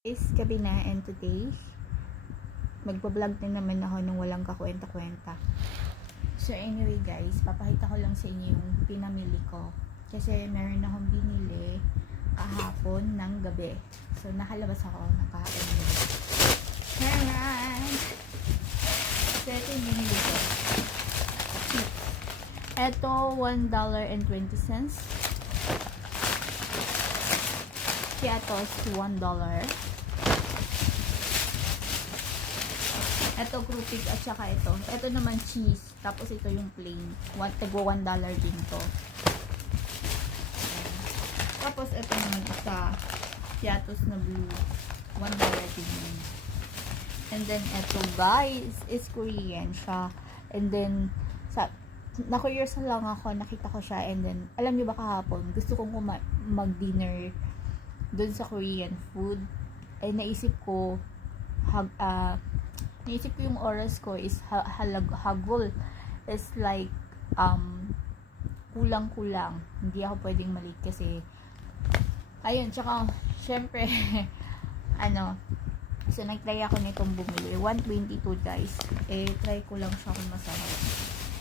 Guys, gabi na, and today magbablog na naman ako nung walang kakwenta-kwenta. So anyway guys, papakita ko lang sa inyo yung pinamili ko kasi meron akong binili kahapon ng gabi. So nakalabas ako ng kahapon ng gabi. Charan! So ito yung binili ko. Ito $1.20. Cheetos $1. Ito krupik at saka ito. Ito naman cheese. Tapos ito yung plain. Tagwa $1 din to. Tapos ito naman isa. Cheetos na blue. $1 din yun. And then ito guys is Korean siya. And then na-curious lang ako. Nakita ko siya. And then alam niyo ba kahapon gusto kong mag-dinner dun sa Korean food. Eh naisip ko yung oras ko is hagol is like kulang-kulang. Hindi ako pwedeng malate kasi ayun, tsaka syempre so nag-try ako nitong bumili. 122 guys. Eh try ko lang siya kung masarap.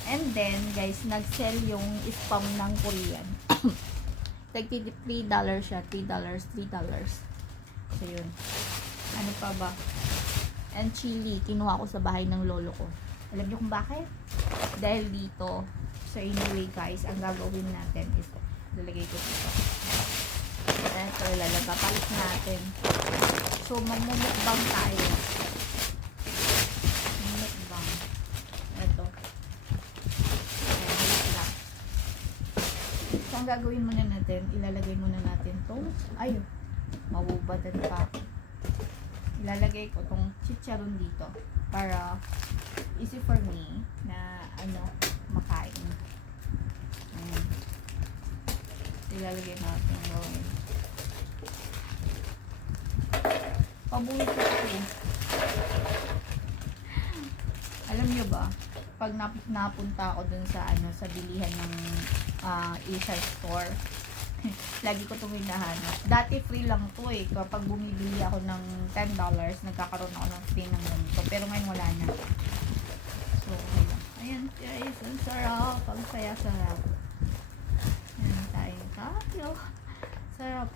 And then guys, nag-sell yung spam ng Korean. Like $3 siya. $3. So yun. Ano pa ba? And chili, kinuha ko sa bahay ng lolo ko. Alam niyo kung bakit? Dahil dito. So anyway guys, ang gagawin natin is lalagay ko dito. Ito, palit natin. So magmumukbang tayo. Mukbang. Ito. Ayan, so ang gagawin muna natin, ilalagay muna natin itong, mawubadan pa. Ilalagay ko tong chicharon dito para easy for me na makain. Ayan. Ilalagay natin yun. Pabuhay ko ito. Alam niyo ba, pag napunta ako dun sa sa bilihan ng Asian store, lagi ko itong hinahanap. Dati free lang to eh. Kapag bumibili ako ng $10, nagkakaroon ako ng free ng ganito. Pero ngayon wala na. So, okay lang. Ayan guys, ang sarap. Ang saya-sarap. Ayan tayo. Sarap.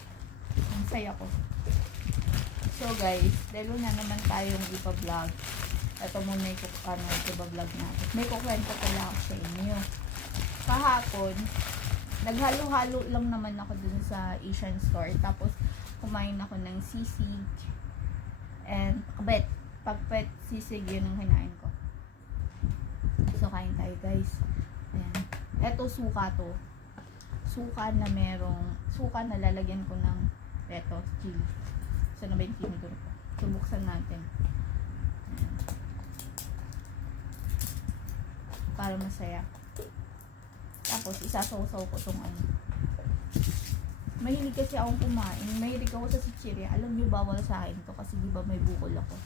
Ang saya ko. So guys, dahil na naman tayong ipa-vlog. Ito muna yung ipa-vlog natin. May kukwento ko lang sa inyo. Kahapon, naghalo-halo lang naman ako dun sa Asian store. Tapos, kumain ako ng sisig. And, pagpet sisig, yun ang kinain ko. So, kain tayo guys. Ayan. Eto, suka to. Suka na lalagyan ko ng chili. So, na ba yung tinidor ko? So, buksan natin. Ayan. Para masaya. Tapos, isasaw-saw ko itong Mahilig kasi akong kumain. Mahilig ako sa chichirya. Alam niyo, bawal sa akin to kasi di ba may bukol ako.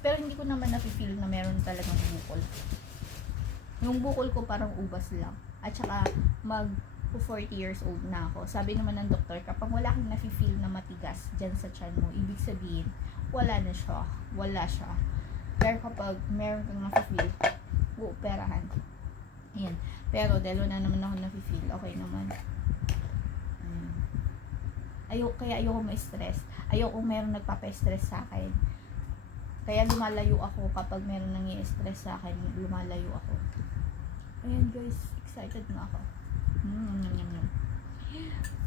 Pero hindi ko naman nafe-feel na meron talagang bukol. Yung bukol ko parang ubas lang. At saka, 40 years old na ako. Sabi naman ng doktor, kapag wala kang nafe-feel na matigas dyan sa tiyan mo, ibig sabihin, wala na siya. Wala siya. Pero kapag meron kang nafe-feel, uoperahan. Ayan. Pero dahil na naman ako nafe-feel, okay naman. Kaya ayoko ma-stress. Ayoko meron nagpapa-stress sa akin. Kaya lumalayo ako kapag meron nang i-stress sa akin, lumalayo ako. Ayan guys, excited na ako.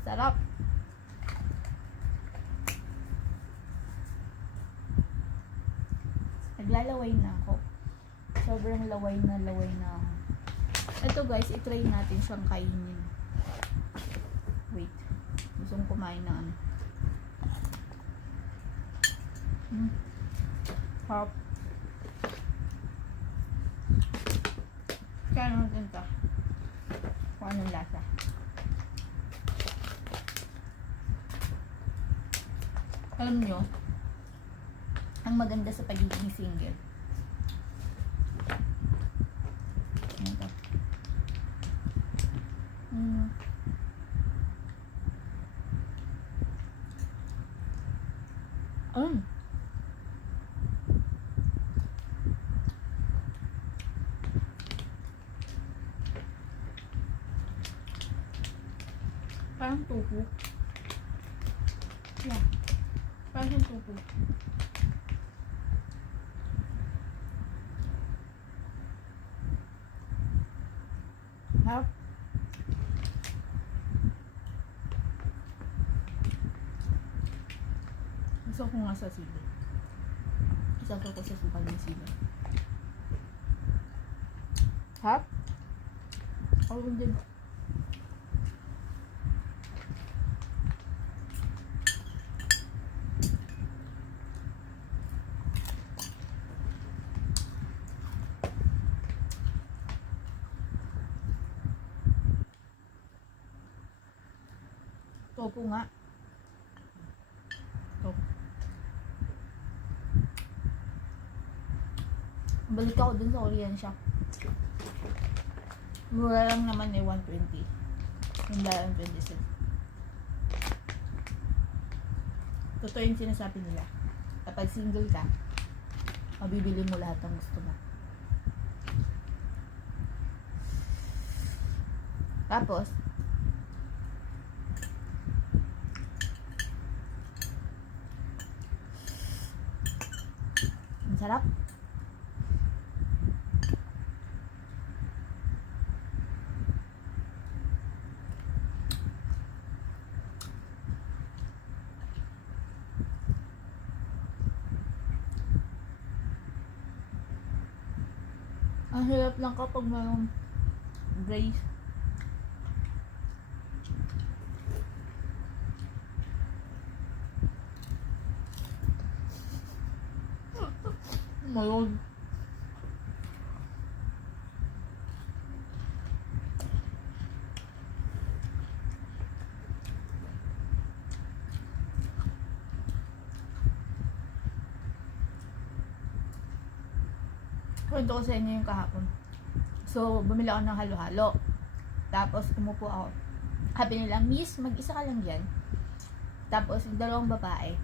Sarap. Naglalaway na ako. Sobrang laway na ako. Ito guys, i-try natin siyang kainin. Wait. Gusto kong kumain na Sarap. Kaya natin ito. Kung anong lasa. Alam nyo, ang maganda sa pagiging single. Ito. tofu. Yeah. Parang siyang tofu. Harap. Gusto ko nga sa sili. Isasok ko sa sukal ng sili. Harap. Ako din. Tofu nga. Tofu. Balik ako dun sa Korean shop. Mura lang naman 120. Yung dalang 20 cents. Totoo yung sinasabi nila. Kapag single ka, mabibili mo lahat ng gusto mo. Tapos, ang sarap. Ang hirap lang kapag mayroong brace. Mayroon. Kwento ko sa inyo yung kahapon. So, bumili ako ng halo-halo. Tapos, umupo ako. Sabi nila, Miss, mag-isa ka lang dyan. Tapos, yung dalawang babae,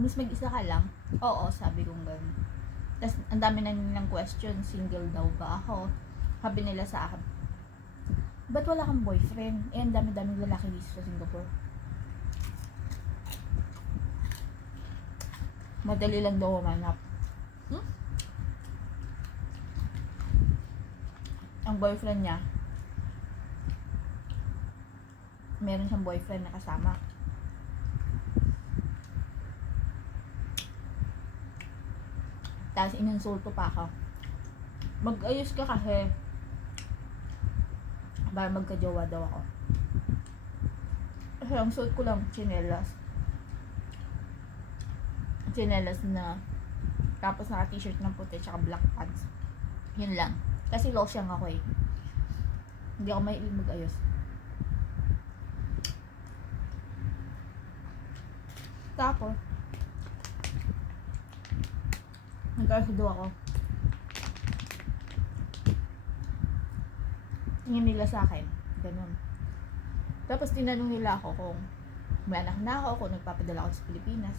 Miss, mag-isa ka lang? Oo, sabi kong gano'n. Tapos, ang dami na nilang question, single daw ba ako? Sabi nila sa akin, ba't wala kang boyfriend? Eh, ang dami-daming lalaki dito sa Singapore. Madali lang daw umanap. Ang boyfriend niya, meron siyang boyfriend na kasama. Tapos ininsulto pa ako. Mag-ayos ka kasi para magka-jowa daw ako. Kasi ang suot ko lang tsinelas. Tsinelas na tapos naka t-shirt ng puti tsaka black pants. Yun lang. Kasi losyang ako eh. Hindi ako mahilig mag-ayos. Tapos, nag-ayos ako. Tingin nila sa akin. Ganun. Tapos, tinanong nila ako kung may anak na ako, kung nagpapadala ako sa Pilipinas.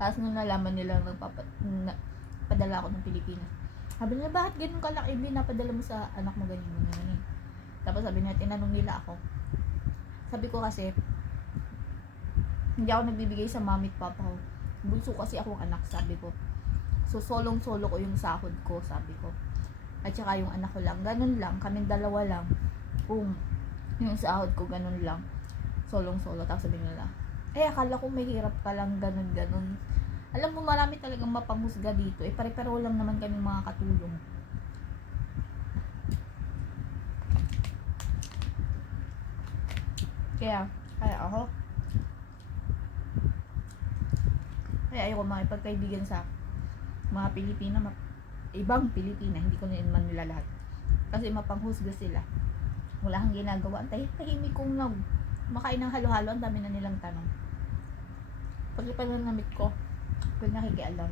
Tapos, nung nalaman nila nagpapadala ako ng Pilipinas, sabi nila, bakit ganun kalaki binapadala mo sa anak mo ganyan. Tapos sabi nila, tinanong nila ako. Sabi ko kasi, hindi ako nagbibigay sa mami at papa ko. Bunso kasi akong anak, sabi ko. So, solong-solo ko yung sahod ko, sabi ko. At saka yung anak ko lang, ganun lang. Kaming dalawa lang. Yung sahod ko, ganun lang. Solong-solo. Tapos sabi nila, akala ko may hirap ka lang, ganun. Alam mo, marami talagang mapanghusga dito. Pare-pareho lang naman kami mga katulong. Kaya ayoko makipagkaibigan sa mga Pilipina, ibang Pilipina, hindi ko naman nila lahat. Kasi mapanghusga sila. Wala kang ginagawa. Tahimik kong makain ng halo-halo, ang dami na nilang tanong. Pagkipanamit ko, kung nakikialam.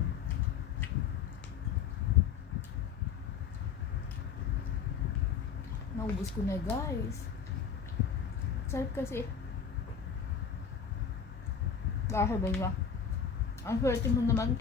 Naubos ko na, guys. Sarap kasi. Dahil ba? Ang swerte mo naman.